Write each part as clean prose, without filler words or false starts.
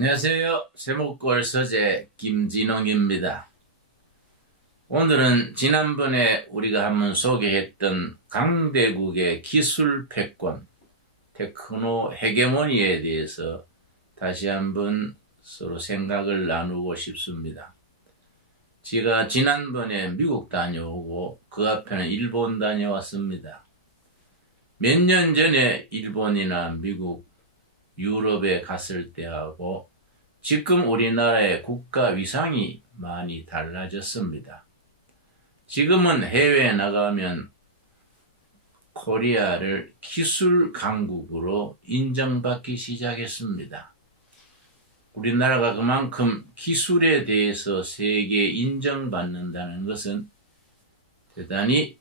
안녕하세요. 세목골 서재 김진홍입니다. 오늘은 지난번에 우리가 한번 소개했던 강대국의 기술 패권, 테크노 헤게모니에 대해서 다시 한번 서로 생각을 나누고 싶습니다. 제가 지난번에 미국 다녀오고 그 앞에는 일본 다녀왔습니다. 몇 년 전에 일본이나 미국, 유럽에 갔을 때하고 지금 우리나라의 국가 위상이 많이 달라졌습니다. 지금은 해외에 나가면 코리아를 기술 강국으로 인정받기 시작했습니다. 우리나라가 그만큼 기술에 대해서 세계에 인정받는다는 것은 대단히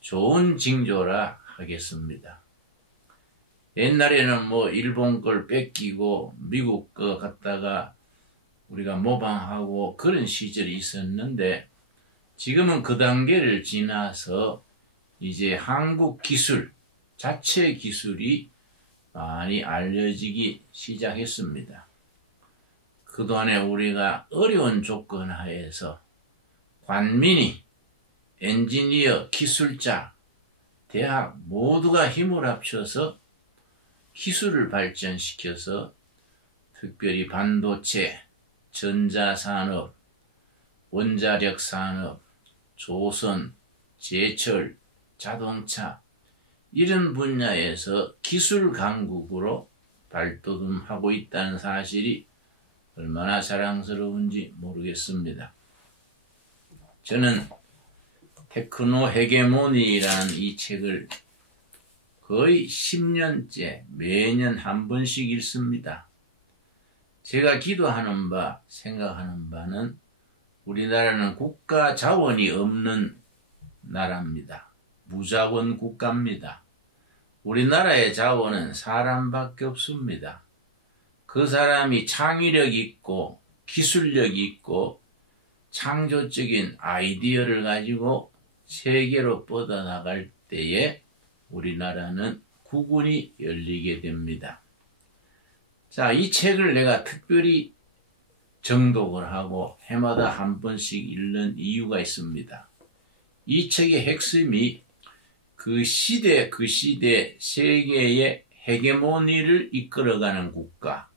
좋은 징조라 하겠습니다. 옛날에는 일본 걸 뺏기고 미국 거 갖다가 우리가 모방하고 그런 시절이 있었는데 지금은 그 단계를 지나서 이제 한국 기술, 자체 기술이 많이 알려지기 시작했습니다. 그동안에 우리가 어려운 조건 하에서 관민이, 엔지니어, 기술자, 대학 모두가 힘을 합쳐서 기술을 발전시켜서 특별히 반도체, 전자산업, 원자력 산업, 조선, 제철, 자동차 이런 분야에서 기술 강국으로 발돋움하고 있다는 사실이 얼마나 자랑스러운지 모르겠습니다. 저는 테크노 헤게모니라는 이 책을 거의 10년째 매년 한 번씩 읽습니다. 제가 기도하는 바, 생각하는 바는 우리나라는 국가 자원이 없는 나라입니다. 무자원 국가입니다. 우리나라의 자원은 사람밖에 없습니다. 그 사람이 창의력 있고 기술력 있고 창조적인 아이디어를 가지고 세계로 뻗어나갈 때에 우리나라는 국운이 열리게 됩니다. 자, 이 책을 내가 특별히 정독을 하고 해마다 한 번씩 읽는 이유가 있습니다. 이 책의 핵심이 그 시대 세계의 헤게모니를 이끌어가는 국가,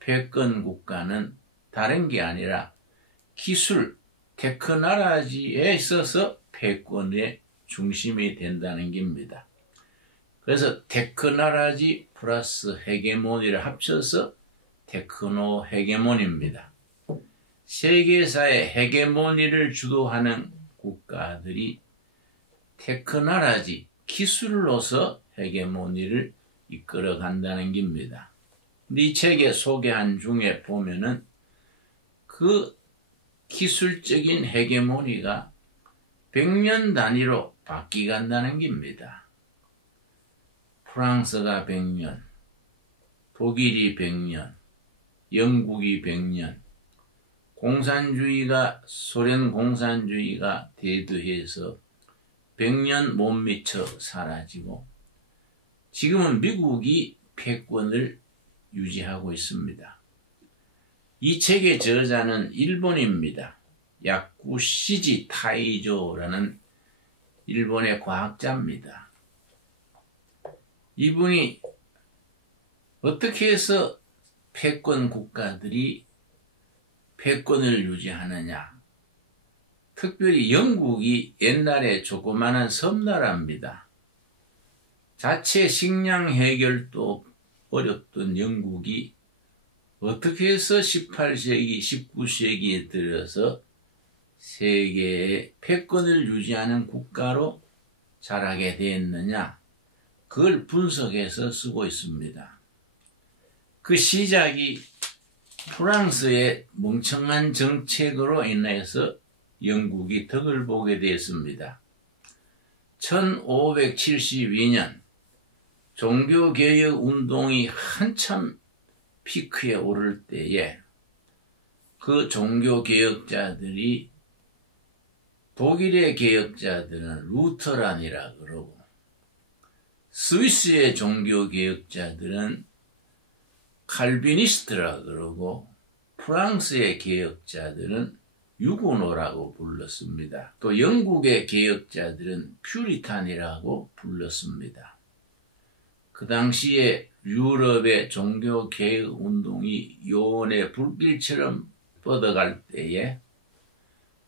패권 국가는 다른 게 아니라 기술, 테크놀로지에 있어서 패권의 중심이 된다는 겁니다. 그래서 테크놀로지 플러스 헤게모니를 합쳐서 테크노 헤게모니입니다. 세계사의 헤게모니를 주도하는 국가들이 테크놀로지, 기술로서 헤게모니를 이끌어간다는 겁니다. 이 책에 소개한 중에 보면은 그 기술적인 헤게모니가 100년 단위로 바뀌간다는 겁니다. 프랑스가 100년, 독일이 100년, 영국이 100년, 소련 공산주의가 대두해서 100년 못 미쳐 사라지고 지금은 미국이 패권을 유지하고 있습니다. 이 책의 저자는 일본입니다. 야쿠시지 타이조라는 일본의 과학자입니다. 이분이 어떻게 해서 패권 국가들이 패권을 유지하느냐. 특별히 영국이 옛날에 조그마한 섬나라입니다. 자체 식량 해결도 어렵던 영국이 어떻게 해서 18세기, 19세기에 들어서 세계의 패권을 유지하는 국가로 자라게 되었느냐. 그걸 분석해서 쓰고 있습니다. 그 시작이 프랑스의 멍청한 정책으로 인해서 영국이 덕을 보게 되었습니다. 1572년 종교개혁 운동이 한참 피크에 오를 때에 그 종교개혁자들이 독일의 개혁자들은 루터란이라 그러고 스위스의 종교개혁자들은 칼비니스트라 그러고 프랑스의 개혁자들은 유고노라고 불렀습니다. 또 영국의 개혁자들은 퓨리탄이라고 불렀습니다. 그 당시에 유럽의 종교개혁 운동이 요원의 불길처럼 뻗어갈 때에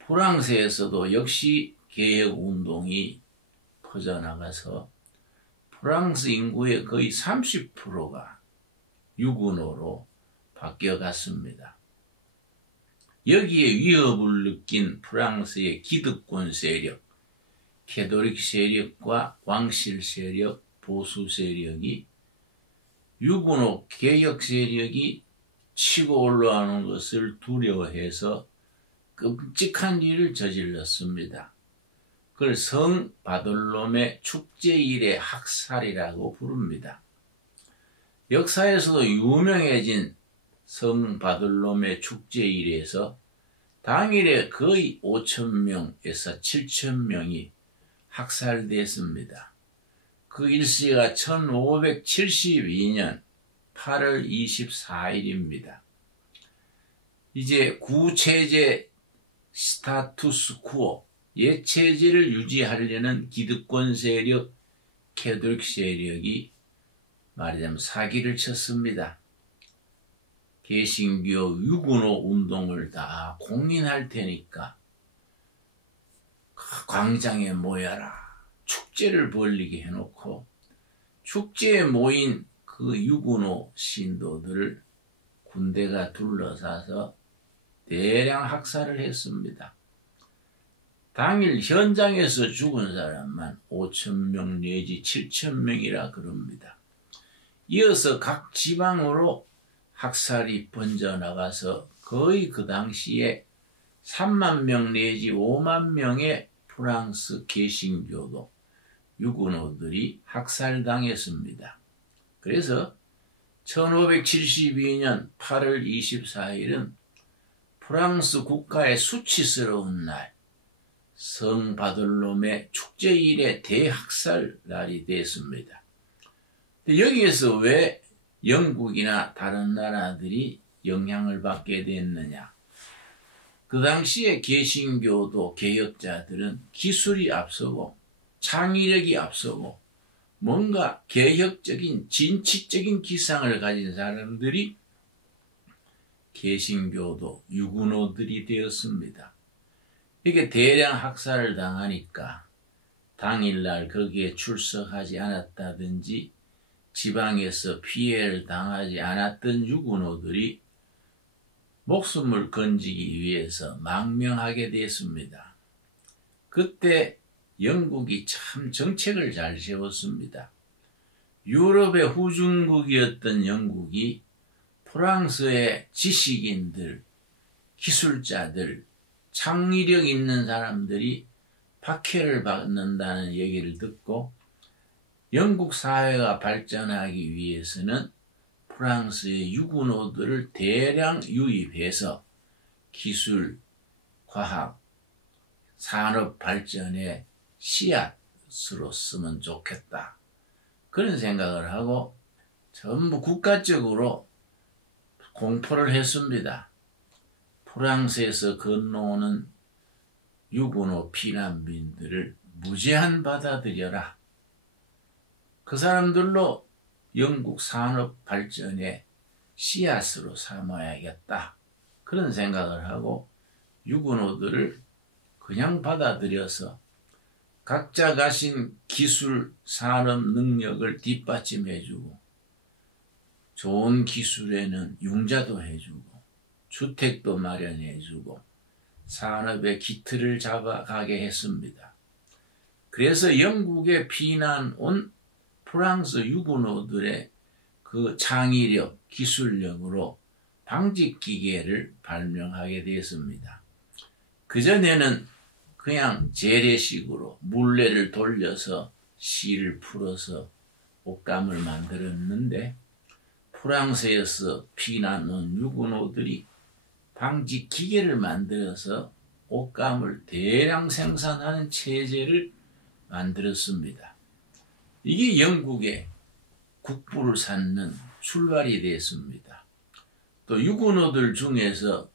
프랑스에서도 역시 개혁운동이 퍼져나가서 프랑스 인구의 거의 30%가 유고노로 바뀌어갔습니다. 여기에 위협을 느낀 프랑스의 기득권 세력, 캐톨릭 세력과 왕실 세력, 보수 세력이 유고노 개혁 세력이 치고 올라오는 것을 두려워해서 끔찍한 일을 저질렀습니다. 그걸 성 바돌롬의 축제일의 학살이라고 부릅니다. 역사에서도 유명해진 성 바돌롬의 축제일에서 당일에 거의 5,000명에서 7,000명이 학살됐습니다. 그 일시가 1572년 8월 24일입니다. 이제 구체제 스타투스쿠어, 옛체제를 유지하려는 기득권 세력, 캐톨릭 세력이 말하자면 사기를 쳤습니다. 개신교 유고노 운동을 다 공인할 테니까 광장에 모여라. 축제를 벌리게 해놓고 축제에 모인 그 유고노 신도들을 군대가 둘러싸서 대량 학살을 했습니다. 당일 현장에서 죽은 사람만 5,000명 내지 7,000명이라 그럽니다. 이어서 각 지방으로 학살이 번져나가서 거의 그 당시에 3만 명 내지 5만 명의 프랑스 개신교도 유고노들이 학살당했습니다. 그래서 1572년 8월 24일은 프랑스 국가의 수치스러운 날, 성 바돌롬의 축제일의 대학살 날이 됐습니다. 여기에서 왜 영국이나 다른 나라들이 영향을 받게 됐느냐? 그 당시에 개신교도 개혁자들은 기술이 앞서고 창의력이 앞서고 뭔가 개혁적인 진취적인 기상을 가진 사람들이 개신교도 유고노들이 되었습니다. 이게 대량 학살을 당하니까 당일날 거기에 출석하지 않았다든지 지방에서 피해를 당하지 않았던 유고노들이 목숨을 건지기 위해서 망명하게 됐습니다. 그때 영국이 참 정책을 잘 세웠습니다. 유럽의 후진국이었던 영국이 프랑스의 지식인들, 기술자들, 창의력 있는 사람들이 박해를 받는다는 얘기를 듣고 영국 사회가 발전하기 위해서는 프랑스의 유고노들을 대량 유입해서 기술, 과학, 산업 발전의 씨앗으로 쓰면 좋겠다. 그런 생각을 하고 전부 국가적으로 공포를 했습니다. 프랑스에서 건너오는 유고노 피난민들을 무제한 받아들여라. 그 사람들로 영국 산업 발전의 씨앗으로 삼아야겠다. 그런 생각을 하고 유고노들을 그냥 받아들여서 각자 가진 기술, 산업 능력을 뒷받침해주고 좋은 기술에는 융자도 해주고 주택도 마련해주고 산업의 기틀을 잡아가게 했습니다. 그래서 영국에 피난 온 프랑스 유고노들의 그 창의력, 기술력으로 방직기계를 발명하게 되었습니다. 그전에는 그냥 재래식으로 물레를 돌려서 실을 풀어서 옷감을 만들었는데 프랑스에서 피난 온 유고노들이 방직기계를 만들어서 옷감을 대량 생산하는 체제를 만들었습니다. 이게 영국의 국부를 쌓는 출발이 됐습니다. 또 유군호들 중에서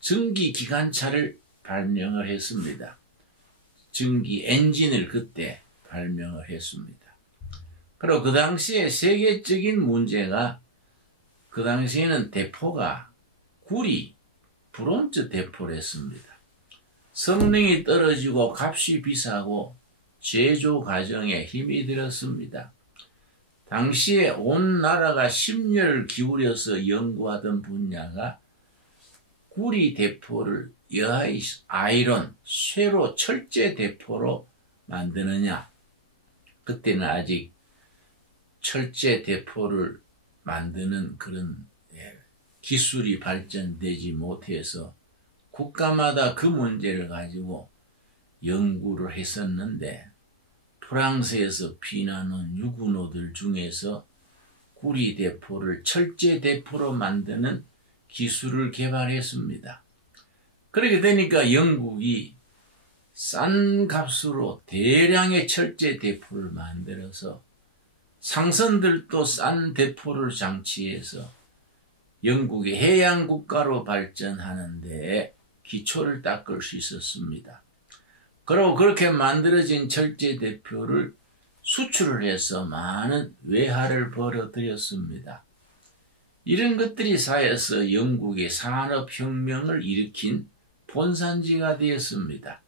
전기 기관차를 발명을 했습니다. 전기 엔진을 그때 발명을 했습니다. 그리고 그 당시에 세계적인 문제가, 그 당시에는 대포가 구리, 브론즈 대포를 했습니다. 성능이 떨어지고 값이 비싸고 제조 과정에 힘이 들었습니다. 당시에 온 나라가 심려를 기울여서 연구하던 분야가 구리 대포를 아이론, 쇠로 철제 대포로 만드느냐. 그때는 아직 철제 대포를 만드는 그런 기술이 발전되지 못해서 국가마다 그 문제를 가지고 연구를 했었는데, 프랑스에서 피난 온 유군호들 중에서 구리 대포를 철제 대포로 만드는 기술을 개발했습니다. 그렇게 되니까 영국이 싼 값으로 대량의 철제 대포를 만들어서 상선들도 싼 대포를 장치해서 영국이 해양 국가로 발전하는 데 기초를 닦을 수 있었습니다. 그리고 그렇게 만들어진 철제 대포를 수출을 해서 많은 외화를 벌어들였습니다. 이런 것들이 쌓여서 영국의 산업혁명을 일으킨 본산지가 되었습니다.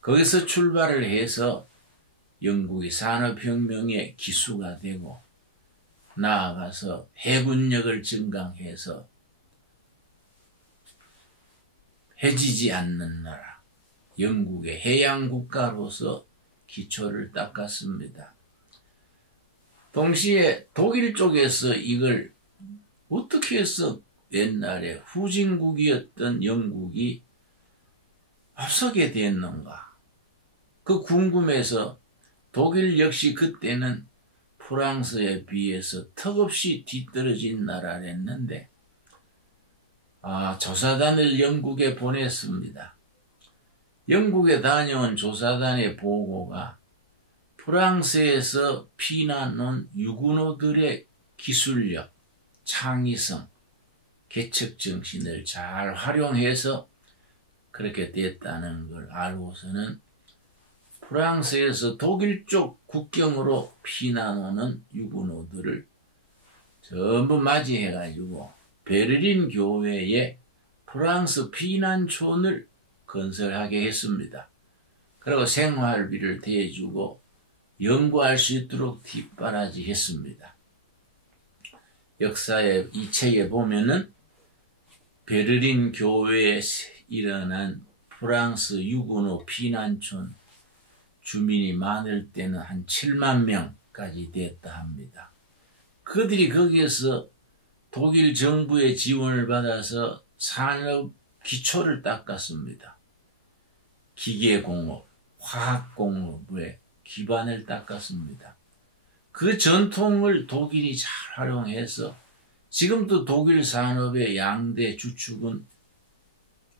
거기서 출발을 해서 영국의 산업혁명의 기수가 되고, 나아가서 해군력을 증강해서 해지지 않는 나라, 영국의 해양국가로서 기초를 닦았습니다. 동시에 독일 쪽에서 이걸 어떻게 해서 옛날에 후진국이었던 영국이 앞서게 됐는가? 그 궁금해서 독일 역시 그때는 프랑스에 비해서 턱없이 뒤떨어진 나라랬는데, 조사단을 영국에 보냈습니다. 영국에 다녀온 조사단의 보고가 프랑스에서 피난 온 유군호들의 기술력, 창의성, 개척정신을 잘 활용해서 그렇게 됐다는 걸 알고서는 프랑스에서 독일 쪽 국경으로 피난 오는 유군호들을 전부 맞이해가지고 베를린 교회에 프랑스 피난촌을 건설하게 했습니다. 그리고 생활비를 대주고 연구할 수 있도록 뒷바라지 했습니다. 역사의 이 책에 보면은 베를린 교회에 일어난 프랑스 유군호 피난촌 주민이 많을 때는 한 7만 명까지 됐다 합니다. 그들이 거기에서 독일 정부의 지원을 받아서 산업 기초를 닦았습니다. 기계공업, 화학공업의 기반을 닦았습니다. 그 전통을 독일이 잘 활용해서 지금도 독일 산업의 양대 주축은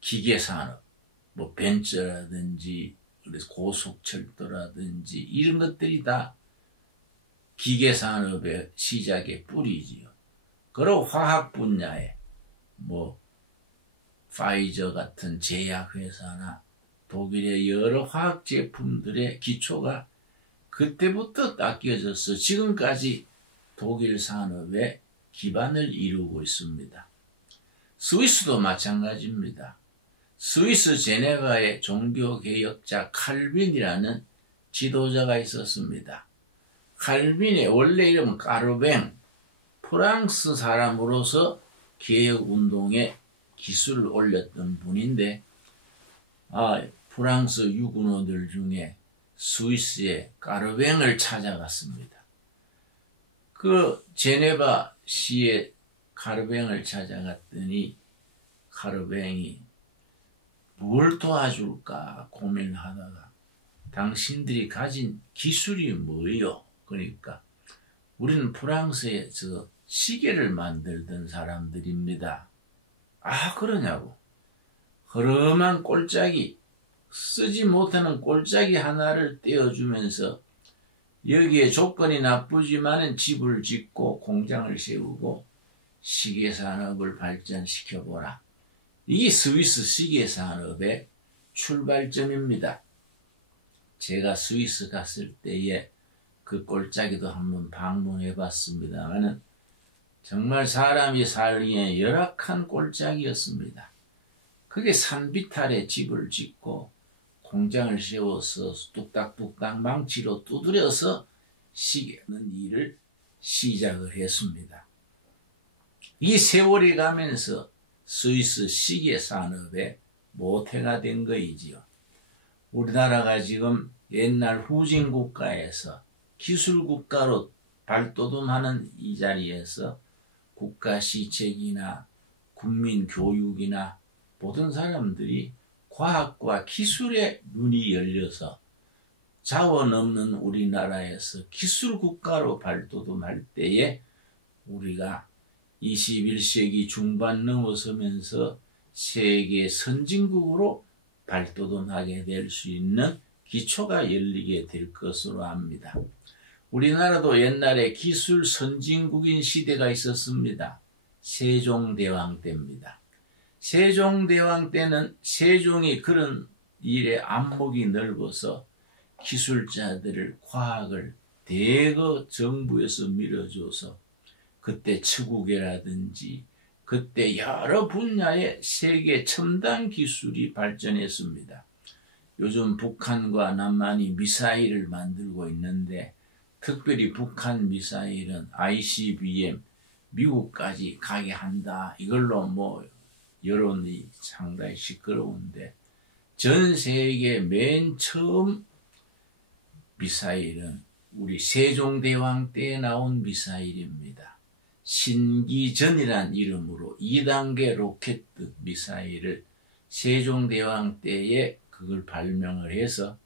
기계산업, 벤츠라든지 고속철도라든지 이런 것들이 다 기계산업의 시작의 뿌리지요. 그리고 화학 분야에 파이저 같은 제약회사나 독일의 여러 화학 제품들의 기초가 그때부터 닦여져서 지금까지 독일 산업의 기반을 이루고 있습니다. 스위스도 마찬가지입니다. 스위스 제네바의 종교개혁자 칼빈이라는 지도자가 있었습니다. 칼빈의 원래 이름은 까르뱅, 프랑스 사람으로서 개혁운동에 기술을 올렸던 분인데, 프랑스 유군호들 중에 스위스의 까르뱅을 찾아갔습니다. 그 제네바 시의 까르뱅을 찾아갔더니 까르뱅이 뭘 도와줄까 고민하다가 당신들이 가진 기술이 뭐요? 그러니까 우리는 프랑스에서 시계를 만들던 사람들입니다. 그러냐고. 허름한 꼴짝이, 쓰지 못하는 꼴짝이 하나를 떼어주면서 여기에 조건이 나쁘지만은 집을 짓고 공장을 세우고 시계산업을 발전시켜보라. 이게 스위스 시계산업의 출발점입니다. 제가 스위스 갔을 때에 그 꼴짜기도 한번 방문해 봤습니다만 정말 사람이 살기에 열악한 꼴짜기였습니다. 그게 산비탈에 집을 짓고 공장을 세워서 뚝딱뚝딱 망치로 두드려서 시계는 일을 시작을 했습니다. 이 세월이 가면서 스위스 시계 산업의 모태가 된 거이지요. 우리나라가 지금 옛날 후진국가에서 기술국가로 발돋움하는 이 자리에서 국가시책이나 국민교육이나 모든 사람들이 과학과 기술의 눈이 열려서 자원 없는 우리나라에서 기술국가로 발돋움할 때에 우리가 21세기 중반 넘어서면서 세계 선진국으로 발돋움하게 될 수 있는 기초가 열리게 될 것으로 압니다. 우리나라도 옛날에 기술 선진국인 시대가 있었습니다. 세종대왕 때입니다. 세종대왕 때는 세종이 그런 일에 안목이 넓어서 기술자들을 과학을 대거 정부에서 밀어줘서 그때 치구계라든지 그때 여러 분야의 세계 첨단 기술이 발전했습니다. 요즘 북한과 남한이 미사일을 만들고 있는데 특별히 북한 미사일은 ICBM 미국까지 가게 한다. 이걸로 여론이 상당히 시끄러운데 전 세계 맨 처음 미사일은 우리 세종대왕 때 나온 미사일입니다. 신기전이란 이름으로 2단계 로켓 미사일을 세종대왕 때에 그걸 발명을 해서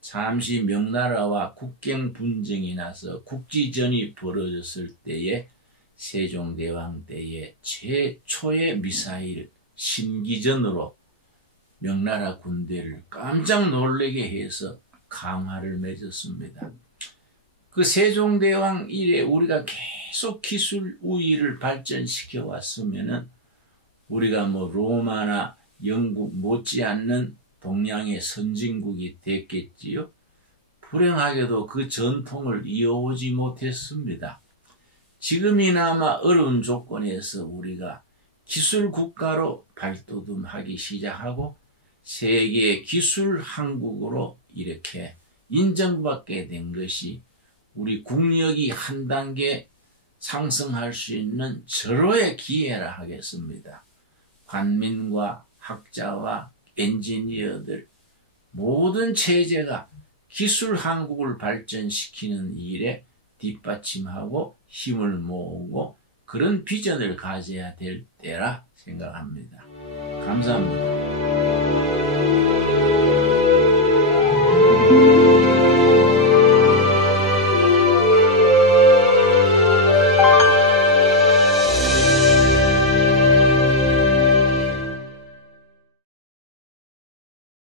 잠시 명나라와 국경 분쟁이 나서 국지전이 벌어졌을 때에 세종대왕 때에 최초의 미사일 신기전으로 명나라 군대를 깜짝 놀라게 해서 강화를 맺었습니다. 그 세종대왕 이래 우리가 계속 기술 우위를 발전시켜 왔으면은 우리가 로마나 영국 못지않는 동양의 선진국이 됐겠지요. 불행하게도 그 전통을 이어오지 못했습니다. 지금이나마 어려운 조건에서 우리가 기술 국가로 발돋움하기 시작하고 세계 기술 한국으로 이렇게 인정받게 된 것이 우리 국력이 한 단계 상승할 수 있는 절호의 기회라 하겠습니다. 관민과 학자와 엔지니어들 모든 체제가 기술 한국을 발전시키는 일에 뒷받침하고 힘을 모으고 그런 비전을 가져야 될 때라 생각합니다. 감사합니다.